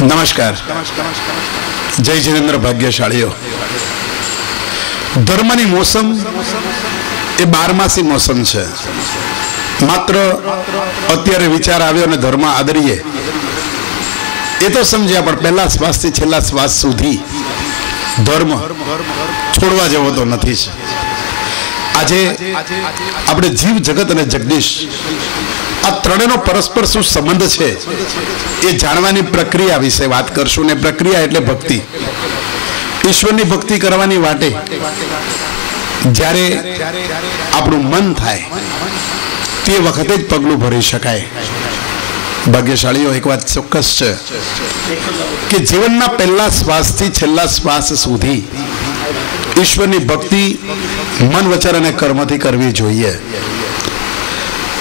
નમસ્કાર. જય જિનેન્દ્ર ભાગ્યશાળીઓ. ધર્મની મોસમ એ બારમાસી મોસમ છે. માત્ર અત્યારે વિચાર આવ્યો અને ધર્મ આદરીએ. એ તો સમજ્યા, પણ પહેલા શ્વાસથી છેલ્લા શ્વાસ સુધી ધર્મ છોડવા જેવો તો નથી જ આજે આપણે જીવ, જગત અને જગદીશ આ ત્રણેયનો પરસ્પર શું સંબંધ છે? એ જાણવાની પ્રક્રિયા વિશે વાત કરશું ને પ્રક્રિયા એટલે ભક્તિ. ઈશ્વરની ભક્તિ કરવાની વાટે જ્યારે આપણું મન થાય, તે વખતે જ પગલું ભરી શકાય. ભાગ્યશાળીઓ, એક વાત ચોક્કસ છે કે જીવનના પહેલા શ્વાસથી છેલ્લા શ્વાસ સુધી ઈશ્વરની ભક્તિ મન વચન અને કર્મથી કરવી જોઈએ.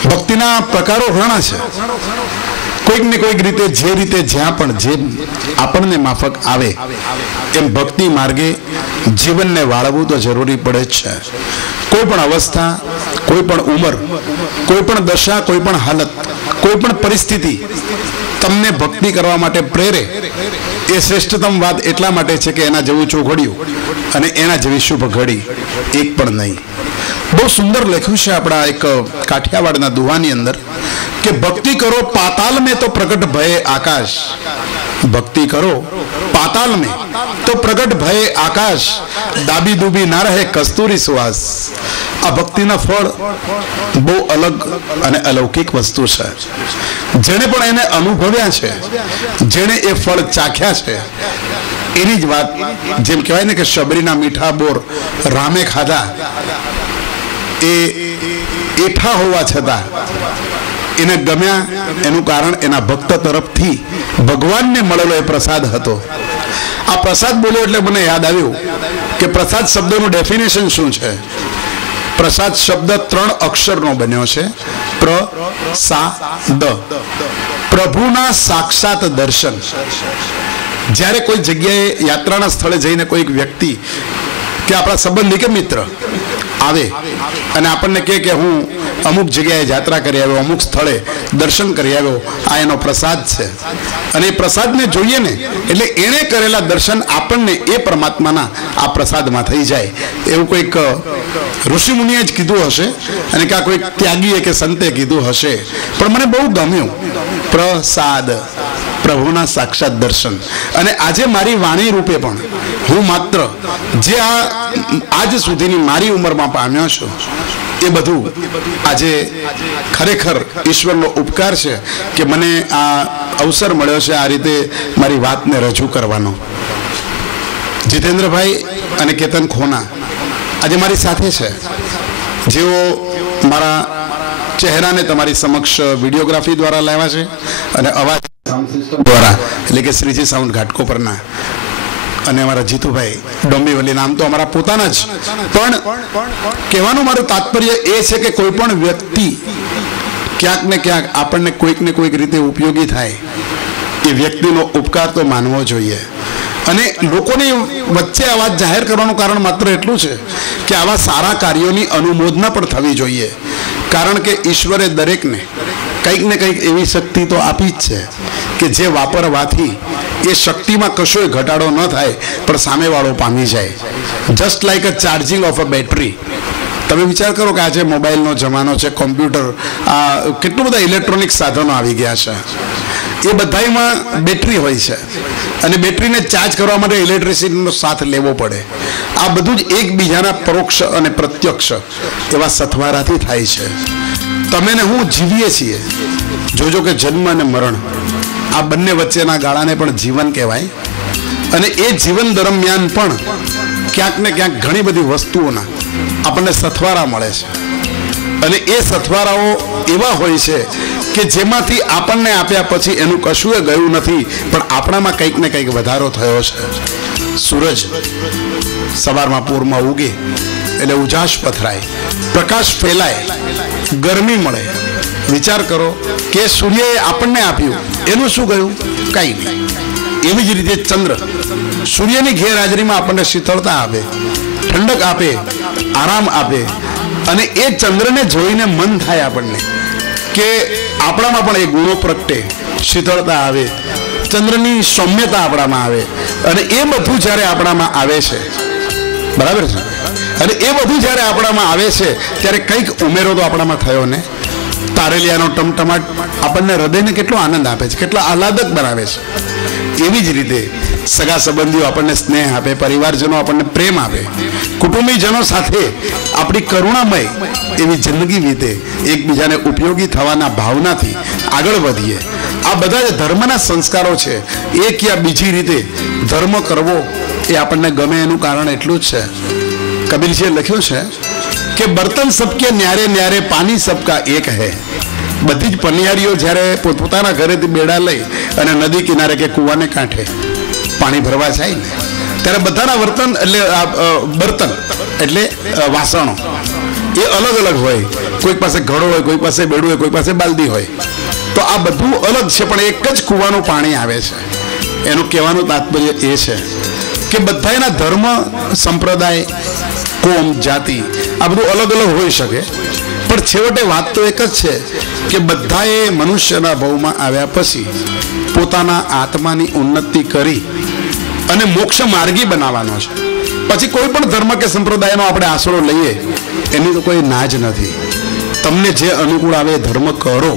ભક્તિના પ્રકારો ઘણા છે. કોઈક ને કોઈક રીતે જે રીતે જ્યાં પણ જે આપણને માફક આવે, એમ ભક્તિ માર્ગે જીવનને વાળવું તો જરૂરી પડે જ છે. કોઈ પણ અવસ્થા, કોઈ પણ ઉંમર, કોઈ પણ દશા, કોઈ પણ હાલત, કોઈ પણ પરિસ્થિતિ તમને ભક્તિ કરવા માટે પ્રેરે. એ શ્રેષ્ઠતમ વાત એટલા માટે છે કે એના જેવું ચોઘડ્યું અને એના જેવી શુભ ઘડી એક પણ નહીં. બહુ સુંદર લખ્યું છે આપણા એક કાઠિયાવાડના દુહાની અંદર કે ભક્તિ કરો પાતાલ મેં તો પ્રગટ ભય આકાશ. ભક્તિ કરો પાતાલ મેં તો પ્રગટ ભય આકાશ. દાબી દુબી ના રહે કસ્તુરી સુવાસ. આ ભક્તિના ફળ બહુ અલગ અને અલૌકિક વસ્તુ છે. જેણે પણ એને અનુભવ્યા છે, જેણે એ ફળ ચાખ્યા છે, એની જ વાત જેમ કહેવાય ને કે શબરીના મીઠા બોર રામે ખાધા, એ એઠા હોવા છતાં એને ગમ્યા, એનું કારણ એના ભક્ત તરફથી ભગવાનને મળેલો એ પ્રસાદ હતો. આ પ્રસાદ બોલ્યો એટલે મને યાદ આવ્યું કે પ્રસાદ શબ્દનું ડેફિનેશન શું છે? પ્રસાદ શબ્દ ત્રણ અક્ષરનો બન્યો છે. પ્ર, સા, દ. પ્રભુના સાક્ષાત દર્શન. જ્યારે કોઈ જગ્યાએ યાત્રાના સ્થળે જઈને કોઈક વ્યક્તિ કે આપણા સંબંધી કે મિત્ર? આવે. અને આપણને કહે કે હું અમુક જગ્યાએ યાત્રા કરી આવ્યો, અમુક સ્થળે દર્શન કરી આવ્યો. આ એનો પ્રસાદ છે. અને એ પ્રસાદને જોઈએ ને, એટલે એણે કરેલા દર્શન આપણને એ પરમાત્માના આ પ્રસાદમાં થઈ જાય. એવું કોઈક ઋષિમુનિએ જ કીધું હશે અને કાં કોઈક ત્યાગીએ કે સંતે કીધું હશે. પણ મને બહુ ગમ્યું. પ્રસાદ. પ્રભુના સાક્ષાત દર્શન. અને આજે મારી વાણી રૂપે પણ હું માત્ર જે આ આજ સુધીની મારી ઉંમરમાં પામ્યો છું, એ બધું આજે ખરેખર ઈશ્વરનો ઉપકાર છે કે મને આ અવસર મળ્યો છે આ રીતે મારી વાતને રજૂ કરવાનો. જીતેન્દ્રભાઈ અને કેતન ખોના આજે મારી સાથે છે. જેઓ મારા ચહેરાને તમારી સમક્ષ વિડીયોગ્રાફી દ્વારા લાવ્યા છે અને અવાજ દ્વારા એટલે કે શ્રીજી સાઉન્ડ ઘાટકોપરના અને અમારા જીતુભાઈ ડોંબીવલી નામ તો અમારા પોતાના જ. પણ કહેવાનું મારું તાત્પર્ય એ છે કે કોઈ પણ વ્યક્તિ ક્યાંક ને ક્યાંક આપણને કોઈક ને કોઈક રીતે ઉપયોગી થાય. એ વ્યક્તિનો ઉપકાર તો માનવો જોઈએ. અને લોકોની વચ્ચે આ વાત જાહેર કરવાનું કારણ માત્ર એટલું છે કે આવા સારા કાર્યોની અનુમોદના પણ થવી જોઈએ. કારણ કે ઈશ્વરે દરેકને કંઈક ને કંઈક એવી શક્તિ તો આપી જ છે કે જે વાપરવાથી એ શક્તિમાં કશોય ઘટાડો ન થાય, પણ સામેવાળો પામી જાય. Just like a charging of a battery તમે વિચાર કરો કે આજે મોબાઈલનો જમાનો છે, કોમ્પ્યુટર, આ કેટલું બધા ઇલેક્ટ્રોનિક સાધનો આવી ગયા છે. એ બધામાં બેટરી હોય છે. અને બેટરીને ચાર્જ કરવા માટે ઇલેક્ટ્રિસિટીનો સાથ લેવો પડે. આ બધું જ એકબીજાના પરોક્ષ અને પ્રત્યક્ષ એવા સથવારાથી થાય છે. તમે ને હું જીવીએ છીએ. જોજો કે જન્મ અને મરણ, આ બંને વચ્ચેના ગાળાને પણ જીવન કહેવાય. અને એ જીવન દરમિયાન પણ ક્યાંક ને ક્યાંક ઘણી બધી વસ્તુઓના આપણને સથવારા મળે છે. અને એ સથવારાઓ એવા હોય છે કે જેમાંથી આપણને આપ્યા પછી એનું કશું ગયું નથી, પણ આપણામાં કંઈક ને કંઈક વધારો થયો છે. સૂરજ સવારમાં પૂરમાં ઉગે, એટલે ઉજાશ પથરાય. પ્રકાશ ફેલાય, ગરમી મળે. વિચાર કરો કે સૂર્યએ આપણને આપ્યું. એનું શું ગયું? કંઈ નહીં. એવી જ રીતે ચંદ્ર. સૂર્યની ગેરહાજરીમાં આપણને શીતળતા આપે, ઠંડક આપે, આરામ આપે. અને એ ચંદ્રને જોઈને મન થાય આપણને કે આપણામાં પણ એ ગુણો પ્રગટે. શીતળતા આવે. ચંદ્રની સૌમ્યતા આપણામાં આવે. અને એ બધું જ્યારે આપણામાં આવે છે. બરાબર છે? અને એ બધું જ્યારે આપણામાં આવે છે, ત્યારે કંઈક ઉમેરો તો આપણામાં થયો ને? તારેલિયાનો ટમટમાટ આપણને હૃદયને કેટલો આનંદ આપે છે, કેટલો આહલાદક બનાવે છે. એવી જ રીતે સગા સંબંધીઓ આપણને સ્નેહ આપે, પરિવારજનો આપણને પ્રેમ આપે. કુટુંબીજનો સાથે આપણી કરુણામય એવી જિંદગી વીતે. એકબીજાને ઉપયોગી થવાના ભાવનાથી આગળ વધીએ. આ બધા જ ધર્મના સંસ્કારો છે. એક યા બીજી રીતે ધર્મ કરવો એ આપણને ગમે એનું કારણ એટલું જ છે. કબીરજીએ લખ્યું છે કે બર્તન સબકે ન્યારે ન્યારે પાણી સબકા એક હે. બધી જ પનિયારીઓ જ્યારે પોતપોતાના ઘરેથી બેડા લઈ અને નદી કિનારે કે કૂવાને કાંઠે પાણી ભરવા જાય ને, ત્યારે બધાના વર્તન એટલે બર્તન એટલે વાસણો. એ અલગ અલગ હોય. કોઈક પાસે ઘડો હોય કોઈ પાસે બેડું હોય કોઈ પાસે બાલદી હોય. તો આ બધું અલગ છે, પણ એક જ કૂવાનું પાણી આવે છે. એનું કહેવાનું તાત્પર્ય એ છે કે બધાના ધર્મ સંપ્રદાય કોમ, જાતિ, આ બધું અલગ અલગ હોઈ શકે. પણ છેવટે વાત તો એક જ છે કે બધાએ મનુષ્યના ભાવમાં આવ્યા પછી પોતાના આત્માની ઉન્નતિ કરી અને મોક્ષ માર્ગી બનાવવાનો છે. પછી કોઈ પણ ધર્મ કે સંપ્રદાયનો આપણે આશરો લઈએ, એની તો કોઈ ના જ નથી. તમને જે અનુકૂળ આવે ધર્મ કરો.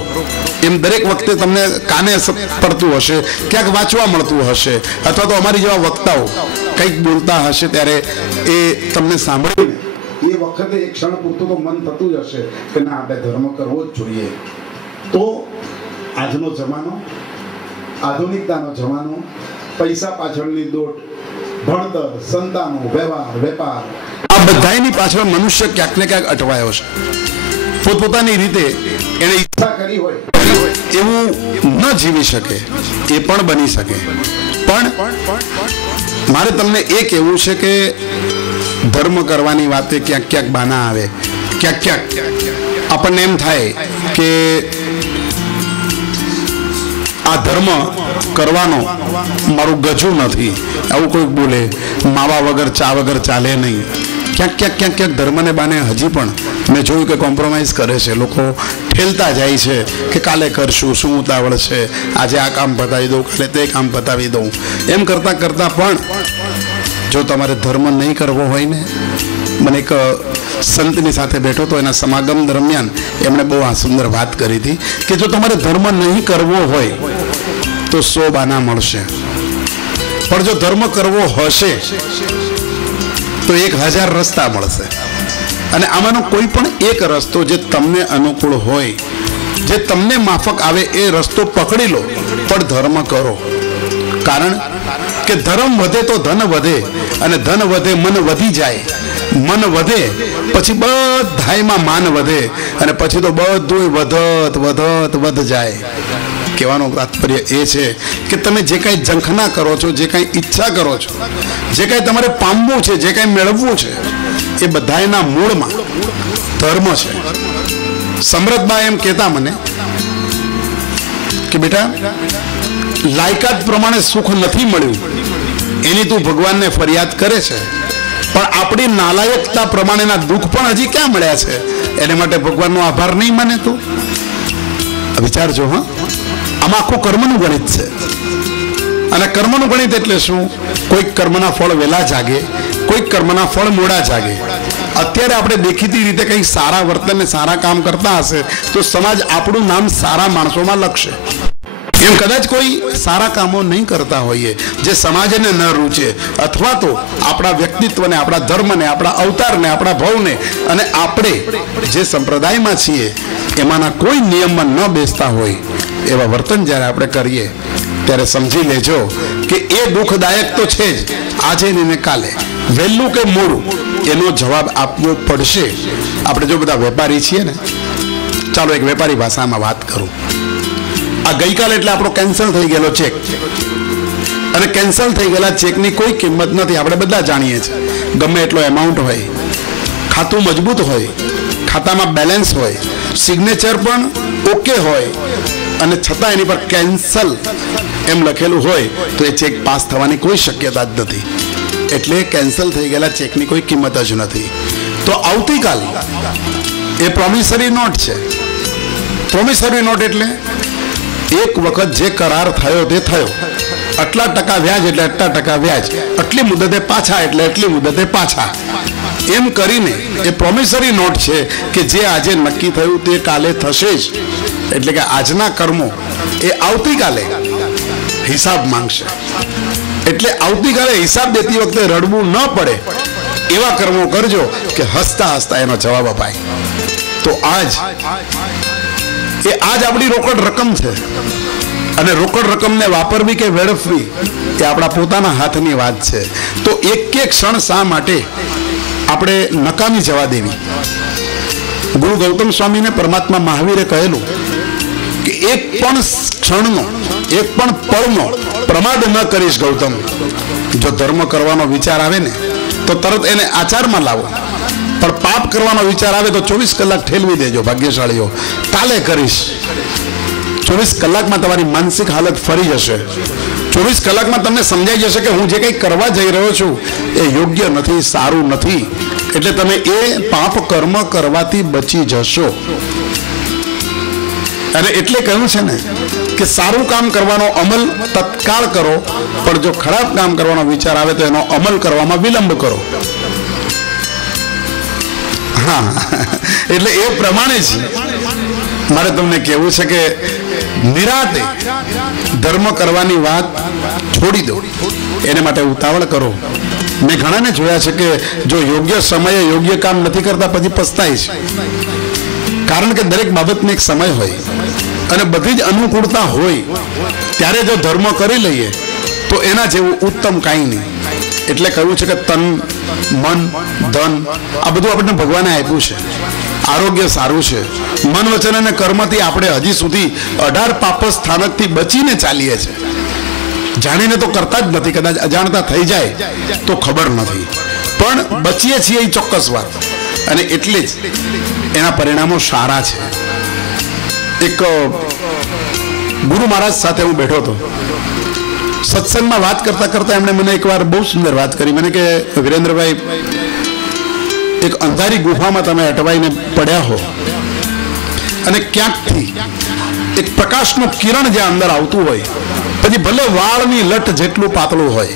એમ દરેક વખતે તમને કાને પડતું હશે? ક્યાંક વાંચવા મળતું હશે? અથવા તો અમારી જેવા વક્તાઓ કંઈક બોલતા હશે ત્યારે એ તમને સાંભળીને એ વખતે એક ક્ષણ પૂરતું તો મન થતું જ હશે કે ના આપણે ધર્મ કરવો જ જોઈએ. તો આજનો જમાનો આધુનિકતાનો જમાનો પૈસા પાછળની દોટ ભણતર સંતાનો વ્યવહાર વેપાર. આ બધાની પાછળ મનુષ્ય ક્યાંક ને ક્યાંક અટવાયો છે. પોતપોતાની રીતે એને ઈચ્છા કરી હોય, એવું ન જીવી શકે, એ પણ બની શકે. પણ મારે તમને એ કહેવું છે કે ધર્મ કરવાની વાતે ક્યાંક ક્યાંક બાના આવે. ક્યાંક ક્યાંક આપણને એમ થાય કે આ ધર્મ કરવાનો મારું ગજું નથી. આવું કોઈક બોલે, માવા વગર ચા વગર ચાલે નહીં. ક્યાંક ક્યાંક ક્યાંક ક્યાંક ધર્મને બાને હજી પણ મેં જોયું કે કોમ્પ્રોમાઇઝ કરે છે. લોકો ઠેલતા જાય છે કે કાલે કરશું, શું ઉતાવળ છે? આજે આ કામ પતાવી દઉં, કાલે તે કામ પતાવી દઉં. એમ કરતાં કરતાં પણ જો તમારે ધર્મ નહીં કરવો હોય ને, મને એક સંતની સાથે બેઠો તો એના સમાગમ દરમિયાન એમણે બહુ આ સુંદર વાત કરી હતી કે જો તમારે ધર્મ નહીં કરવો હોય, તો સો બાના મળશે. પણ જો ધર્મ કરવો હશે તો એક હજાર રસ્તા મળશે. અને આમાંનો કોઈ પણ એક રસ્તો જે તમને અનુકૂળ હોય, જે તમને માફક આવે એ રસ્તો પકડી લો, પણ ધર્મ કરો. કારણ કે ધર્મ વધે તો ધન વધે અને ધન વધે મન વધી જાય. મન વધે પછી બધાયમાં માન વધે અને પછી તો બધું વધત વધત વધ જાય. કહેવાનું તાત્પર્ય એ છે કે તમે જે કાંઈ ઝંખના કરો છો, જે કાંઈ ઈચ્છા કરો છો, જે કાંઈ તમારે પામવું છે, જે કાંઈ મેળવવું છે, એ બધાયના મૂળમાં ધર્મ છે. સમૃદ્ધબા એમ કહેતા મને કે બેટા, લાયકાત પ્રમાણે સુખ નથી મળ્યું. એની તું ભગવાનને ફરિયાદ કરે છે. પણ આપણી નાલાયકતા પ્રમાણેના દુઃખ પણ હજી ક્યાં મળ્યા છે? એને માટે ભગવાનનો આભાર નહીં માને તું? વિચારજો, હા. આમાં આખું કર્મનું ગણિત છે. અને કર્મનું ગણિત એટલે શું? કોઈક કર્મના ફળ વહેલા જાગે, કોઈક કર્મના ફળ મોડા જાગે. અત્યારે આપણે દેખીતી રીતે કંઈક સારા વર્તન સારા કામ કરતા હશે, તો સમાજ આપણું નામ સારા માણસોમાં લખશે. એમ કદાચ કોઈ સારા કામો નહીં કરતા હોઈએ, જે સમાજને ન રૂચે, અથવા તો આપણા વ્યક્તિત્વને, આપણા ધર્મને, આપણા અવતારને, આપણા ભવને અને આપણે જે સંપ્રદાયમાં છીએ, એમાંના કોઈ નિયમમાં ન બેસતા હોય. એવા વર્તન જ્યારે આપણે કરીએ, ત્યારે સમજી લેજો કે એ દુઃખદાયક તો છે જ. આજે ને કાલે. વહેલું કે મોડું, એનો જવાબ આપવો પડશે. આપણે જો બધા વેપારી છીએ ને, ચાલો એક વેપારી ભાષામાં વાત કરું. આ ગઈકાલે એટલે આપણો કેન્સલ થઈ ગયેલો ચેક અને કેન્સલ થઈ ગયેલા ચેકની કોઈ કિંમત નથી. આપણે બધા જાણીએ છીએ. ગમે એટલો એમાઉન્ટ હોય, ખાતું મજબૂત હોય, ખાતામાં બેલેન્સ હોય સિગ્નેચર પણ ઓકે હોય અને છતાં એની પર કેન્સલ એમ લખેલું હોય તો એ ચેક પાસ થવાની કોઈ શક્યતા જ નથી. એટલે કેન્સલ થઈ ગયેલા ચેકની કોઈ કિંમત જ નથી. તો આવતીકાલ એ પ્રોમિસરી નોટ છે. પ્રોમિસરી નોટ એટલે એક વખત જે કરાર થયો તે થયો. આટલા ટકા વ્યાજ એટલે આટલા ટકા વ્યાજ. આટલી મુદતે પાછા એટલે એટલી મુદતે પાછા. એમ કરીને એ પ્રોમિસરી નોટ છે કે જે આજે નક્કી થયું તે કાલે થશે જ. એટલે કે આજના કર્મો એ આવતીકાલે હિસાબ માંગશે. એટલે આવતીકાલે હિસાબ દેતી વખતે રડવું ન પડે એવા કર્મો કરજો કે હસતા હસતા એનો જવાબ અપાય. તો આજ એ આજ આપણી રોકડ રકમ છે. અને રોકડ રકમને વાપરવી કે વેડફવી એ આપણા પોતાના હાથની વાત છે. તો એક એક ક્ષણ શા માટે આપણે નકામી જવા દેવી? ગુરુ ગૌતમ સ્વામીને પરમાત્મા મહાવીરે કહેલું કે એક પણ ક્ષણનો, એક પણ પળનો પ્રમાદ ન કરીશ ગૌતમ. જો ધર્મ કરવાનો વિચાર આવે ને, તો તરત એને આચારમાં લાવો. પણ પાપ કરવાનો વિચાર આવે તો ચોવીસ કલાક ઠેલવી દેજો, ભાગ્યશાળીઓ. કાલે કરીશ. ચોવીસ કલાકમાં તમારી માનસિક હાલત ફરી જશે. ચોવીસ કલાકમાં તમને સમજાઈ જશે કે હું જે કંઈ કરવા જઈ રહ્યો છું, એ યોગ્ય નથી, સારું નથી. એટલે તમે એ પાપ કર્મ કરવાથી બચી જશો. અને એટલે કહ્યું છે ને કે સારું કામ કરવાનો અમલ તત્કાળ કરો, પણ જો ખરાબ કામ કરવાનો વિચાર આવે તો એનો અમલ કરવામાં વિલંબ કરો. હા, એટલે એ પ્રમાણે જ મારે તમને કહેવું છે કે નિરાતે ધર્મ કરવાની વાત છોડી દો. એને માટે ઉતાવળ કરો. મેં ઘણાને જોયા છે કે જો યોગ્ય સમયે યોગ્ય કામ નથી કરતા, પછી પસ્તાય છે. કારણ કે દરેક બાબતને એક સમય હોય અને બધી જ અનુકૂળતા હોય, ત્યારે જો ધર્મ કરી લઈએ, તો એના જેવું ઉત્તમ કાંઈ નહીં. એટલે કહ્યું છે કે તન, મન, ધન, આ બધું આપણને ભગવાને આપ્યું છે. આરોગ્ય સારું છે. મન વચન અને કર્મથી આપણે હજી સુધી અઢાર પાપ સ્થાનકથી બચીને ચાલીએ છીએ. જાણીને તો કરતા જ નથી, કદાચ અજાણતા થઈ જાય તો ખબર નથી. પણ બચીએ છીએ એ ચોક્કસ વાત. અને એટલે જ એના પરિણામો સારા છે. એક ગુરુ મહારાજ સાથે હું બેઠો હતો. સત્સંગમાં વાત કરતા કરતા એમણે મને એકવાર બહુ સુંદર વાત કરી. મને કે, વિરેન્દ્રભાઈ, એક અંધારી ગુફામાં તમે અટવાઈને પડ્યા હો. અને ક્યાંકથી એક પ્રકાશનું કિરણ જ્યાં અંદર આવતું હોય પછી ભલે વાળની લટ જેટલું પાતળું હોય,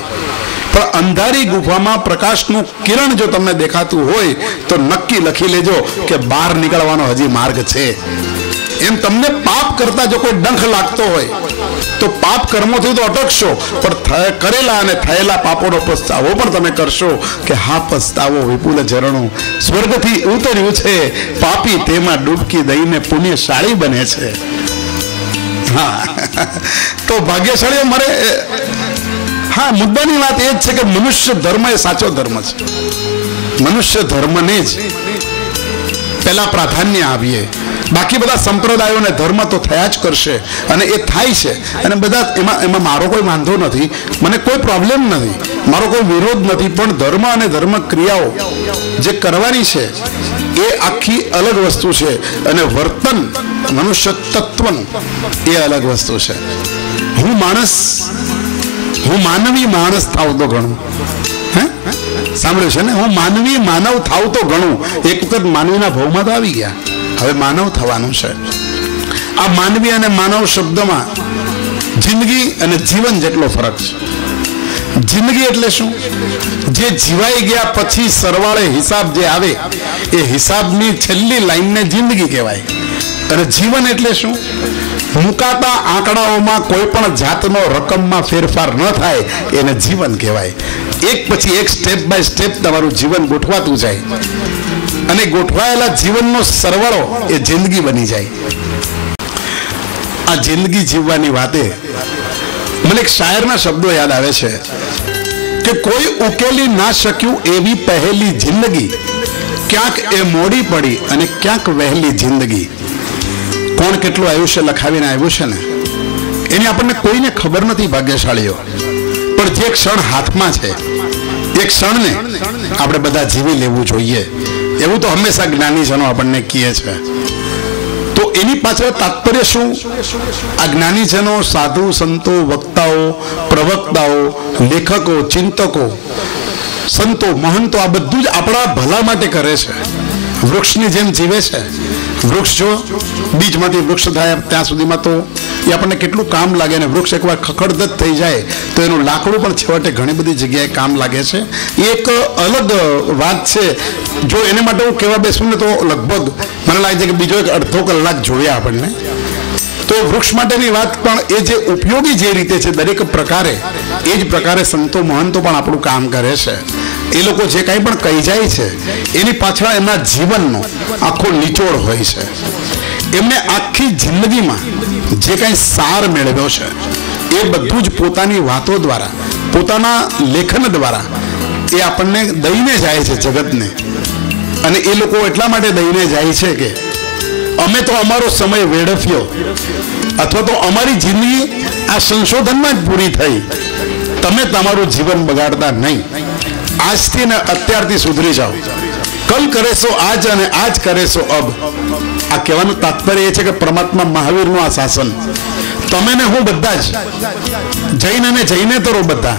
પણ અંધારી ગુફામાં પ્રકાશનું કિરણ જો તમને દેખાતું હોય, તો નક્કી લખી લેજો કે બહાર નીકળવાનો હજી માર્ગ છે. એમ તમને પાપ કરતા જો કોઈ ડંખ લાગતો હોય, તો પાપ કર્મોથી તો અટકશો, પણ કરેલા અને થયેલા પાપોનો પસ્તાવો પણ તમે કરશો કે હા, પસ્તાવો વિપુલ ઝરણો. સ્વર્ગથી ઉતર્યું છે, પાપી તેમાં ડૂબકી દઈને પુણ્યશાળી બને છે. હા તો ભાગ્યશાળી મારે હા, મુદ્દાની વાત એ જ છે કે મનુષ્ય ધર્મ એ સાચો ધર્મ છે. મનુષ્ય ધર્મને જ પહેલા પ્રાધાન્ય આવીએ. બાકી બધા સંપ્રદાયોને ધર્મ તો થયા જ કરશે અને એ થાય છે. અને બધા એમાં એમાં મારો કોઈ વાંધો નથી. મને કોઈ પ્રોબ્લેમ નથી. મારો કોઈ વિરોધ નથી. પણ ધર્મ અને ધર્મ ક્રિયાઓ જે કરવાની છે, એ આખી અલગ વસ્તુ છે. અને વર્તન મનુષ્ય તત્વનું એ અલગ વસ્તુ છે. હું માણસ, હું માનવી માણસ થાવ તો ઘણું. સાંભળ્યું છે ને? હું માનવી, માનવ થાવ તો ઘણું. એક વખત માનવીના ભાવમાં તો આવી ગયા. હવે માનવ થવાનું છે. આ માનવી અને માનવ શબ્દમાં જિંદગી અને જીવન જેટલો ફરક છે. જિંદગી એટલે શું? જે જીવાઈ ગયા પછી સરવાળે હિસાબ જે આવે, એ હિસાબની છેલ્લી લાઈનને જિંદગી કહેવાય. અને જીવન એટલે શું? મુકાતા આંકડાઓમાં કોઈ પણ જાતનો રકમમાં ફેરફાર ન થાય, એને જીવન કહેવાય. એક પછી એક સ્ટેપ બાય સ્ટેપ તમારું જીવન ગોઠવાતું જાય. અને ગોઠવાયેલા જીવનનો સરવાળો એ જિંદગી બની જાય. આ જિંદગી જીવવાની વાતે મને એક શાયરના શબ્દો યાદ આવે છે કે કોઈ ઉકેલી ના શક્યું એવી પહેલી જિંદગી, ક્યાંક એ મોડી પડી અને ક્યાંક વહેલી જિંદગી. કોણ કેટલું આયુષ્ય લખાવીને આવ્યું છે ને? એની આપણને કોઈને ખબર નથી, ભાગ્યશાળીઓ. પણ જે ક્ષણ હાથમાં છે એ ક્ષણને આપણે બધા જીવી લેવું જોઈએ. એવું તો હંમેશા જ્ઞાનીજનો આપણને કહે છે. તો એની પાછળ તાત્પર્ય શું? આ જ્ઞાનીજનો, સાધુ, સંતો, વક્તાઓ, પ્રવક્તાઓ, લેખકો, ચિંતકો, સંતો, મહંતો, આ બધું જ આપણા ભલા માટે કરે છે. વૃક્ષની જેમ જીવે છે. વૃક્ષ જો બીજમાંથી વૃક્ષ થાય, ત્યાં સુધીમાં તો એ આપણને કેટલું કામ લાગે અને વૃક્ષ એકવાર ખખડદત થઈ જાય, તો એનું લાકડું પણ છેવટે ઘણી બધી જગ્યાએ કામ લાગે છે. એ એક અલગ વાત છે, જો એને માટે હું કહેવા બેસું ને તો લગભગ મને લાગે છે કે બીજો એક અડધો કલાક જોઈએ આપણને. તો વૃક્ષ માટેની વાત પણ એ જે ઉપયોગી જે રીતે છે દરેક પ્રકારે, એ જ પ્રકારે સંતો મહંતો પણ આપણું કામ કરે છે. એ લોકો જે કાંઈ પણ કહી જાય છે, એની પાછળ એમના જીવનનો આખો નિચોડ હોય છે. એમને આખી જિંદગીમાં જે કાંઈ સાર મેળવ્યો છે, એ બધું જ પોતાની વાતો દ્વારા, પોતાના લેખન દ્વારા એ આપણને દઈને જાય છે જગતને. અને એ લોકો એટલા માટે દઈને જાય છે કે અમે તો અમારો સમય વેડફ્યો, અથવા તો અમારી જિંદગી આ સંશોધનમાં જ પૂરી થઈ. તમે તમારું જીવન બગાડતા નહીં. આજથી ને અત્યારથી સુધરી જાઓ. કલ કરેશો આજ અને આજ કરેશો અબ. આ કહેવાનું તાત્પર્ય એ છે કે પરમાત્મા મહાવીરનું આ શાસન. તમે ને હું બધા જ, જૈન અને જૈનેતરો બધા.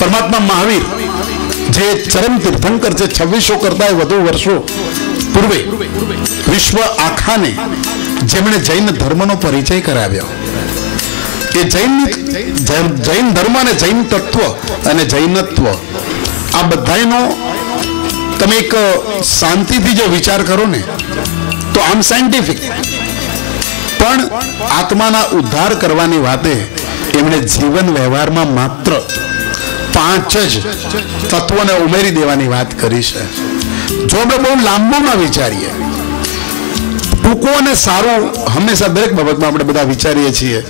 પરમાત્મા મહાવીર જે ચરમ તીર્થંકર છે, છવ્વીસો કરતા વધુ વર્ષો પૂર્વે વિશ્વ આખાને જેમણે જૈન ધર્મનો પરિચય કરાવ્યો. એ જૈન જૈન ધર્મ અને જૈન તત્વ અને જૈનત્વ આ બધાનો તમે એક શાંતિથી જો વિચાર કરો ને તો આમ સાયન્ટિફિક પણ આત્માના ઉદ્ધાર કરવાની વાતે એમણે જીવન વ્યવહારમાં માત્ર પાંચ જ તત્વોને ઉમેરી દેવાની વાત કરી છે. જો આપણે બહુ લાંબુમાં વિચારીએ, ટૂંકું અને સારું હંમેશા દરેક બાબતમાં આપણે બધા વિચારીએ છીએ,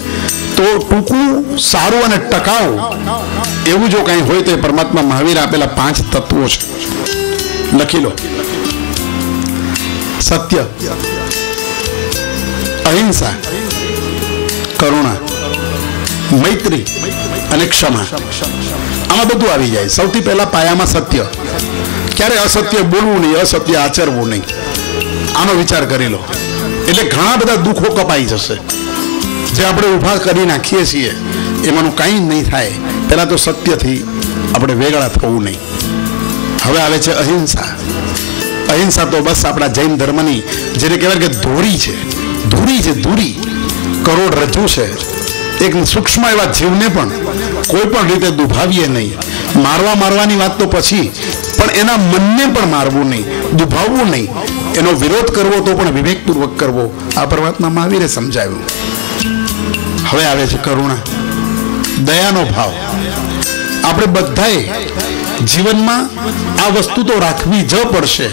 તો ટૂંકું, સારું અને ટકાઉ એવું જો કંઈ હોય તો એ પરમાત્મા મહાવીર આપેલા પાંચ તત્વો છે. લખી લો. સત્ય અહિંસા કરુણા મૈત્રી અને ક્ષમા આમાં બધું આવી જાય સૌથી પહેલા પાયામાં સત્ય ક્યારે અસત્ય બોલવું નહીં અસત્ય આચરવું નહીં આનો વિચાર કરી લો એટલે ઘણા બધા દુઃખો કપાઈ જશે જે આપણે ઊભા કરી નાખીએ છીએ એમાંનું કાંઈ નહીં થાય પહેલાં તો સત્યથી આપણે વેગળા થવું નહીં હવે આવે છે અહિંસા અહિંસા તો બસ આપણા જૈન ધર્મની જેને કહેવાય કે ધોરી છે. ધૂરી છે ધૂરી, કરોડ રજુ છે. એક સૂક્ષ્મ એવા જીવને પણ કોઈ પણ રીતે દુભાવીએ નહીં. મારવા મારવાની વાત તો પછી, પણ એના મનને પણ મારવું નહીં, દુભાવવું નહીં. એનો વિરોધ કરવો તો પણ વિવેકપૂર્વક કરવો. આ પરમાત્મા આવીને સમજાવ્યું. હવે આવે છે કરુણા. દયાનો ભાવ. આપણે બધાએ જીવનમાં આ વસ્તુ તો રાખવી જ પડશે.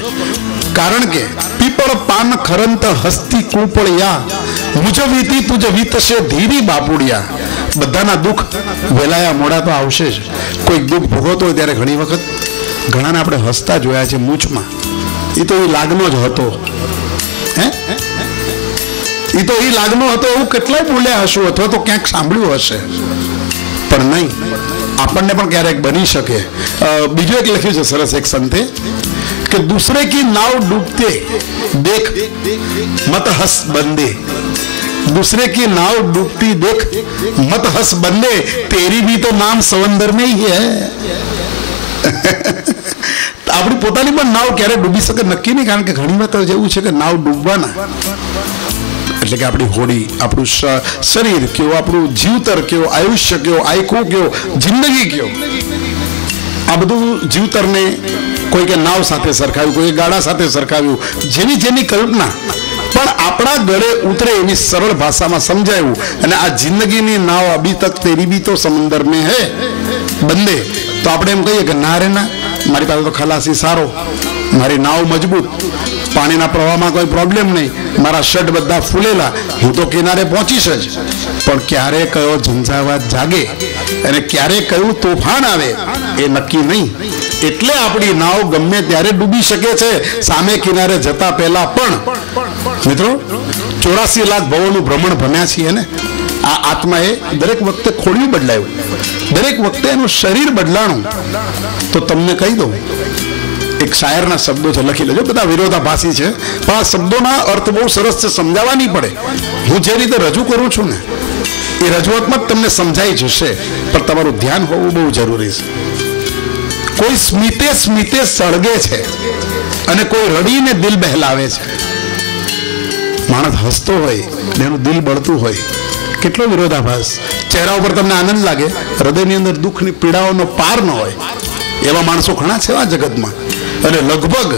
કારણ કે પીપળ, પાન, ખરંત, હસ્તી, કૂપળિયા મુજવીતી તુજ વીતશે ધીરી બાપુડિયા. બધાના દુઃખ વેલાયા મોડા તો આવશે જ. કોઈક દુઃખ ભોગવતો હોય ત્યારે ઘણી વખત ઘણાને આપણે હસતા જોયા છે મૂછમાં. એ તો એ લાગનો જ હતો. હે? એ તો એ લાગનો હતો એવું કેટલાય બોલ્યા હશું અથવા તો ક્યાંક સાંભળ્યું હશે. પણ નહીં. આપણને પણ ક્યારેક બની શકે બીજું એક લખ્યું છે સરસ એક સંતે કે दूसरे की नाव डूबते देख मत हंस बंदे दूसरे की नाव डूबती देख मत हंस बंदे तेरी भी तो नाम समंदर में ही है આપણી પોતાની પણ નાવ ક્યારે ડૂબી શકે નક્કી નહીં કારણ કે ઘણી વાર જેવું છે કે નાવ ડૂબવાના એટલે કે આપણી હોડી આપણું શરીર કેવું, આપણું જીવતર કેવું, આયુષ્ય કેવું, આયકું કેવું, જિંદગી કેવું. આ બધું જીવતરને કોઈ કે નાવ સાથે સરખાવ્યું, કોઈ ગાડા સાથે સરખાવ્યું, જેની જેની કલ્પના. પણ આપણા ગળે ઉતરે એવી સરળ ભાષામાં સમજાયું. અને આ જિંદગીની નાવ અભી તક તેરી બી તો સમંદર મેં હે. બંને. તો આપણે એમ કહીએ કે ના રે ના, મારી પાસે તો ખલાસી સારો. મારી નાવ મજબૂત. પાણીના પ્રવાહમાં કોઈ પ્રોબ્લેમ નહીં. મારા શર્ટ બધા ફૂલેલા. હું તો કિનારે પહોંચીશ જ. પણ ક્યારે કયો ઝંઝાવાત જાગે અને ક્યારે કયું તોફાન આવે એ નક્કી નહીં. એટલે આપણી નાવ ગમે ત્યારે ડૂબી શકે છે. સામે કિનારે જતા પહેલા પણ. મિત્રો, ચોરાસી લાખ ભવોનું ભ્રમણ ભમ્યા છીએ ને. આ આત્માએ દરેક વખતે ખોડિયું બદલાયું. દરેક વખતે એનું શરીર બદલાણું. તો તમને કહી દઉં એક શાયરના શબ્દો છે, લખી લેજો. બધા વિરોધાભાસી છે. પણ આ શબ્દોના અર્થ બહુ સરસ છે સમજાવવા પડે. હું જે રીતે રજૂ કરું છું ને, એ રજૂઆતમાં જ તમને સમજાઈ જશે. પણ તમારું ધ્યાન હોવું બહુ જરૂરી છે. કોઈ સ્મિતે સ્મિતે સળગે છે અને કોઈ રડીને દિલ બહેલાવે છે. માણસ હસતો હોય એનું દિલ બળતું હોય, કેટલો વિરોધાભાસ. ચહેરા ઉપર તમને આનંદ લાગે, હૃદયની અંદર દુઃખની પીડાઓનો પાર ન હોય. એવા માણસો ઘણા છે આ જગતમાં. અને લગભગ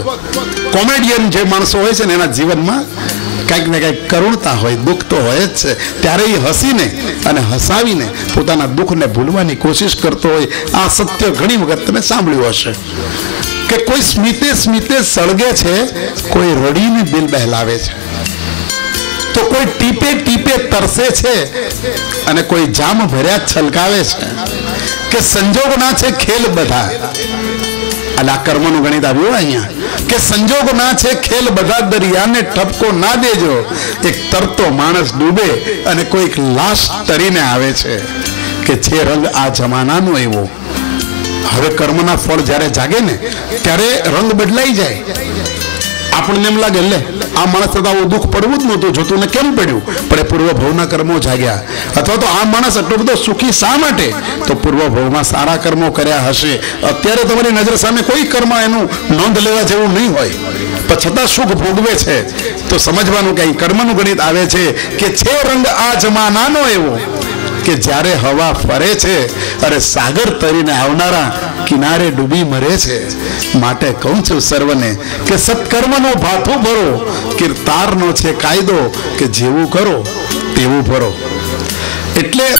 કોમેડિયન જે માણસો હોય છે ને એના જીવનમાં કંઈક ને કંઈક કરુણતા હોય, દુઃખ તો હોય જ છે. ત્યારે એ હસીને અને હસાવીને પોતાના દુઃખને ભૂલવાની કોશિશ કરતો હોય, આ સત્ય ઘણી વખત તમે સાંભળ્યું હશે. કે કોઈ સ્મિતે સ્મિતે સળગે છે, કોઈ રડીને દિલ બહેલાવે છે. તો કોઈ ટીપે ટીપે તરસે છે અને કોઈ જામ ભર્યા છલકાવે છે. કે સંજોગના છે ખેલ બધા. એટલે આ કર્મનું ગણિત આવ્યું અહીંયા. કે સંજોગના છે, ખેલ બધા દરિયાને ઠપકો ના દેજો. એક તરતો માણસ ડૂબે અને કોઈક લાશ તરીને આવે છે. કે જે રંગ આ જમાનાનો એવો હવે કર્મના ફળ જ્યારે જાગે ને, ત્યારે રંગ બદલાઈ જાય. આપણને એમ લાગે, લે આ માણસ થતા દુઃખ પડવું જ નહોતું, જોતું ને કેમ પડ્યું? પણ એ પૂર્વ કર્મો જાગ્યા. અથવા તો આ માણસ એટલો બધો સુખી શા માટે? તો પૂર્વ સારા કર્મો કર્યા હશે. અત્યારે તમારી નજર સામે કોઈ કર્મ એનું નોંધ લેવા જેવું નહીં હોય. પણ છતાં સુખ ભોગવે છે. તો સમજવાનું કે અહીં કર્મનું ગણિત આવે છે કે છે રંગ આ જમાનાનો એવો કે જ્યારે હવા ફરે છે, અરે સાગર તરીને આવનારા કિનારે ડૂબી મરે છે. માટે કહું છું સર્વને કે સત્કર્મનો ભાથો ભરો, કિર્તારનો છે કાયદો કે જેવું કરો તેવું ભરો. એટલે